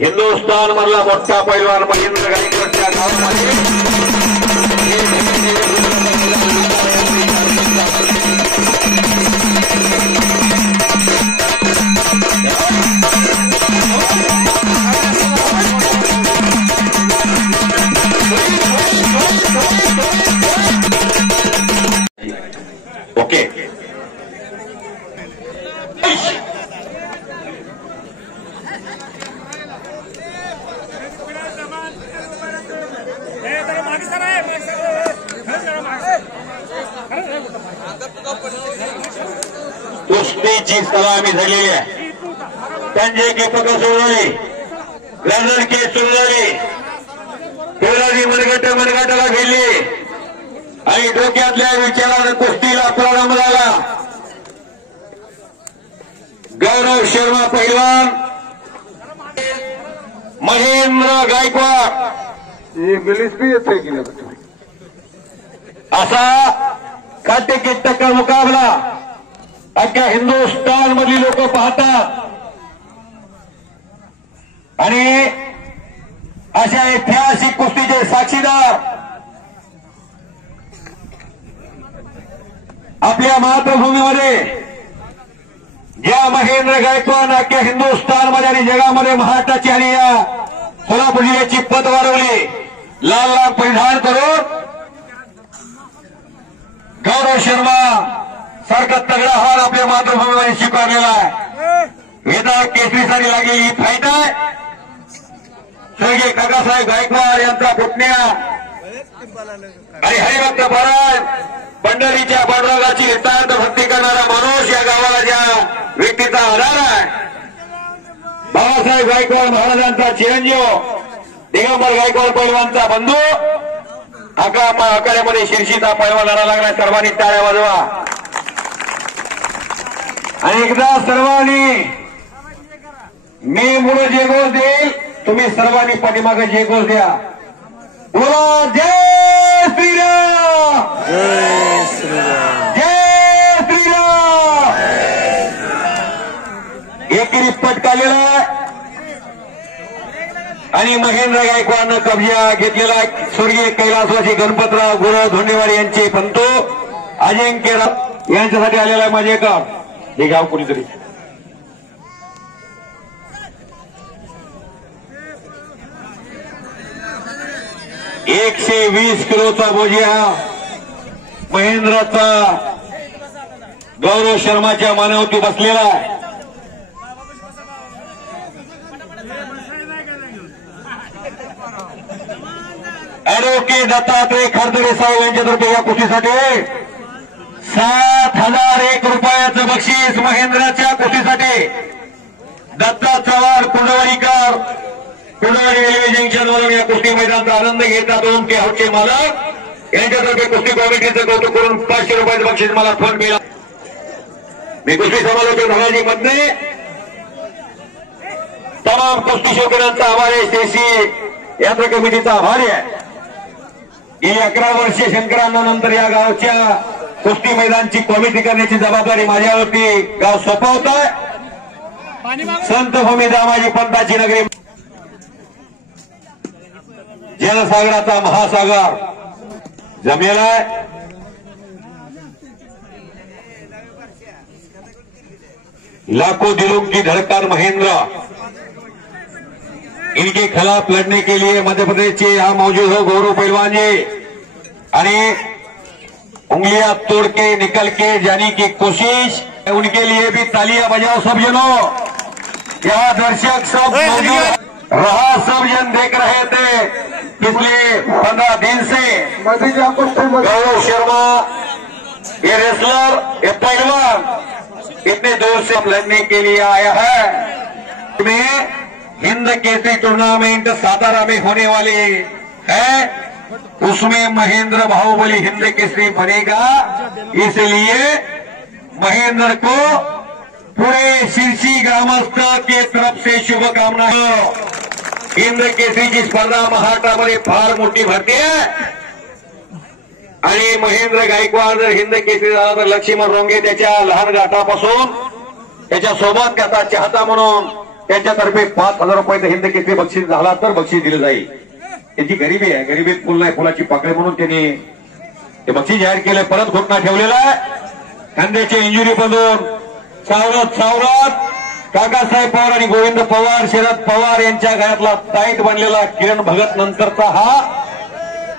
हिंदुस्थान मधला मोठा पैलवान महेंद्र गायकवाडच्या गावामध्ये ओके कुस्तीची सलामी झालेली आहे. त्यांचे के पक सोडवले, गजर के सोडवले, पेराजी मनगटाला गेले आणि डोक्यातल्या विचाराने कुस्तीला प्रारंभ झाला. गौरव शर्मा पहिलवान, महेंद्र गायकवाड इंग्लिश भी येते की नाही असा काटेकी टक्कर मुकाबला अख्ख्या हिंदुस्थान मधली लोक पाहतात आणि अशा ऐतिहासिक कुस्तीचे साक्षीदार आपल्या मातृभूमीमध्ये ज्या महेंद्र गायकवाड अख्ख्या हिंदुस्थानमध्ये आणि जगामध्ये महाराष्ट्राची आणि या सोलापूर जिल्ह्याची पत वाढवली. लाल लाल परिधान करून गौरव शर्मा सारखा तगडा हार आपल्या मातृभूमीमध्ये स्वीकारलेला आहे. वेदा केसरीसाठी लागलेली ही फाईट आहे. स्वर्गीय काकासाहेब गायकवाड यांचा पुतण्या आणि हरिभक्त महाराज पंढरीच्या पांडुरंगाची नितांत भक्ती करणारा माणूस या गावाला ज्या व्यक्तीचा आधार आहे, बाळासाहेब गायकवाड महाराजांचा चिरंजीव दिगंबर गायकवाड पैलवानचा बंधू आखाड्यामध्ये शिर्षीचा पैलवान लढा लागला. सर्वांनी टाळ्या वाजवा आणि एकदा सर्वांनी मी मुळे जे गोष देईल तुम्ही सर्वांनी पाठीमागे जे गोष द्या. बोला जय श्रीराम, जय श्रीराम, जय श्रीराम. एकेरी पटकालेला आणि महेंद्र गायकवाडनं कब्जा घेतलेला स्वर्गीय कैलासवासी गणपतराव गुरव धोंडेवाडी यांचे पंतो अजिंक्यराव यांच्यासाठी आलेला आहे. माझे गाव हे गाव कुणीतरी 120 किलोचा बोजिया महेंद्रचा गौरव शर्माच्या मानेवरती बसलेला आहे. ॲडव्होकेट दत्तात्रय खरदरे साहेब यांच्यातर्फे या कुस्तीसाठी 7,001 रुपयाचं बक्षीस महेंद्राच्या कुस्तीसाठी. दत्ता चव्हाण कुंडवाडीकर कुंडवाडी रेल्वे जंक्शनवरून या कुस्ती मैदानाचा आनंद घेतात. दोन के हाऊसचे मालक यांच्यातर्फे कुस्ती कमिटीचं कौतुक करून 500 रुपयाचं बक्षीस मला फोन मिळाला. मी कुस्ती समालोचक धनाजी मधने तमाम कुस्ती शौकीनांचा आभार आहे. स्टेसी यात्रा कमिटीचा आभारी आहे. गेली 11 वर्षे शंकरांनंतर या गावच्या कुस्ती मैदानची कमिटी करण्याची जबाबदारी माझ्यावरती गाव सोपवत आहे. संत भूमी दामाजी पंताची नगरी, जनसागराचा महासागर जमेला है. लाखों दिलों की धड़कन महेंद्र, इनके खिलाफ लड़ने के लिए मध्य प्रदेश से यहाँ मौजूद हो गौरव पहलवान जी और उंगलियां तोड़ के निकल के जाने की कोशिश, उनके लिए भी तालियां बजाओ सब जनों. यहाँ दर्शक सब मौजूद रहा, सब जन देख रहे थे पिछले 15 दिन से. गौरव शर्मा ये रेसलर, ये पहलवान इतने दूर से लड़ने के लिए आया है. में हिंद केसरी टूर्नामेंट सातारा में होने वाली है, उसमें महेंद्र बाहुबली हिंद केसरी बनेगा. इसलिए महेंद्र को पूरे शिरसी ग्रामस्थ के तरफ से शुभकामनाएं. हिंद केसरीची स्पर्धा महाराष्ट्रामध्ये फार मोठी भरती आहे आणि महेंद्र गायकवाड जर हिंद केसरी झाला तर लक्ष्मण रोंगे त्याच्या लहान गाठापासून त्याच्यासोबत त्याचा चाहता म्हणून त्याच्यातर्फे 5,000 रुपये हिंद केसरी बक्षीस झाला तर बक्षीस दिलं जाईल. त्याची गरिबी आहे, गरिबीत फुल नाही फुलाची पाकळी म्हणून त्यांनी ते बक्षीस जाहीर केलं. परत घोषणा ठेवलेला आहे. खांद्याची इंजुरी बंधून सावरत काकासाहेब पवार आणि गोविंद पवार शरद पवार यांच्या गळ्यातला टाईट बनलेला किरण भगत नंतरचा हा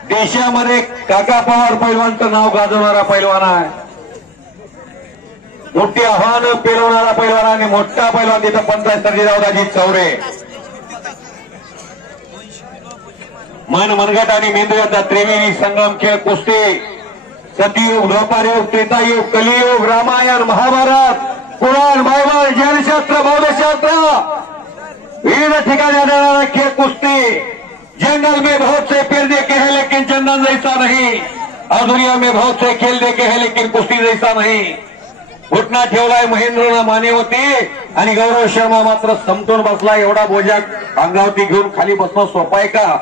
देशामध्ये काका पवार पैलवानचं नाव गाजवणारा पैलवान आहे. मोठी आव्हानं पेलवणारा पैलवान आणि मोठा पैलवान तिथं पंचायत सर्जेरावदाजी चौरे. मनगट आणि मेंदूचा त्रिवेणी संगम खेळ कुस्ती सतयुग द्वापारयुग त्रेतायुग कलियुग रामायण महाभारत पुराण बायबल ज्ञानशास्त्र बौद्धशास्त्र विविध ठिकाणी आढळणारा खेळ कुस्ती. जंगल में बहुत से पेड़ देखे हैं लेकिन चंदन जैसा नहीं. और दुनिया में बहुत से खेल देखे हैं लेकिन कुस्ती जैसा नहीं. घुटना ठेवलाय महेंद्रना माने होते आणि गौरव शर्मा मात्र समतोल बसला. एवढा बोजा अंगावरती घेऊन खाली बसणं सोपं आहे का?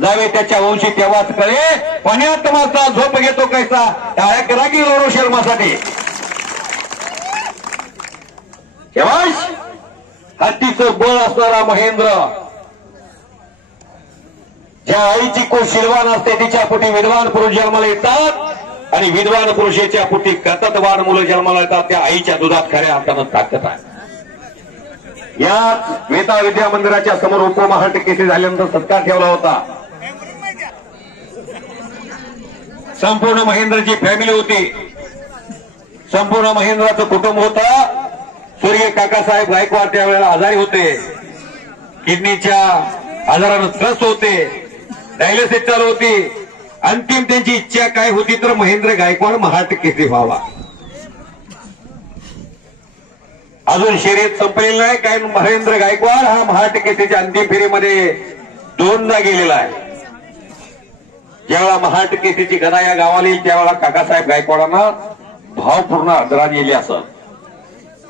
जावे त्याच्या वंशी तेव्हाच कळे पाण्यात मासा झोप घेतो कैसा. टाळ्या करा की गौरव शर्मासाठी. केव्हाच हत्तीचं बळ असणारा महेंद्र. ज्या आईची कोण शिलवान असते तिच्या पोटी विद्वान पुरुष जन्माला येतात आणि विद्वान पुरुषाच्या पोटी कर्ततवान मुलं जन्माला येतात. त्या आईच्या दुधात खऱ्या अर्थानं ताकद आहे. या वेता विद्या मंदिराच्या समोर उपमहाराष्ट्र केसरी झाल्यानंतर सत्कार ठेवला होता. संपूर्ण महेंद्रची फॅमिली होती. संपूर्ण महेंद्राचं कुटुंब होतं. स्वर्गीय काकासाहेब गायकवाड त्यावेळेला आजारी होते. किडनीच्या आजारानं त्रस्त होते. डायलिसिस चालू होती. अंतिम त्यांची इच्छा काय होती तर महेंद्र गायकवाड महाराष्ट्र केसरी व्हावा. अजून शर्यत संपलेली नाही. काय महेंद्र गायकवाड हा महाराष्ट्र केसरीच्या अंतिम फेरीमध्ये 2दा गेलेला आहे. ज्यावेळा महाराष्ट्र केसरीची गदा या गावाला येईल त्यावेळेला काकासाहेब गायकवाडांना भावपूर्ण आदरांजली असं.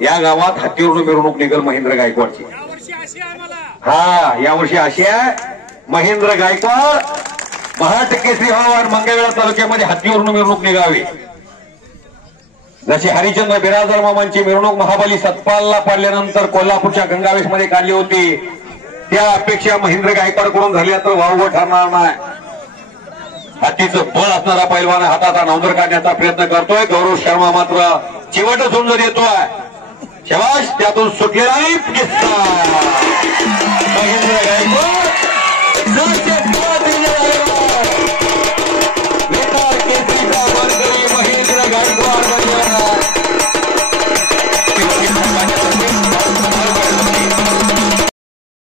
या गावात हत्तीवरून मिरवणूक निघेल महेंद्र गायकवाडची. हा यावर्षी अशी आहे. महेंद्र गायकवाड महाराष्ट्र केसरी व्हावा आणि मंगळवेढा तालुक्यामध्ये हत्तीवरून मिरवणूक निघावी. जशी हरिचंद्र बिराजदार मामांची मिरवणूक महाबली सतपालला पडल्यानंतर कोल्हापूरच्या गंगावेशमध्ये काढली होती त्या अपेक्षा महेंद्र गायकवाडकडून झाल्या तर वावगं ठरणार नाही. हत्तीचं बळ असणारा पैलवान हाताचा नौंदर काढण्याचा प्रयत्न करतोय. गौरव शर्मा मात्र चिवट सुंदर येतोय. शबाश त्यातून सुटलेला नाही किस्सा. महेंद्र गायकवाड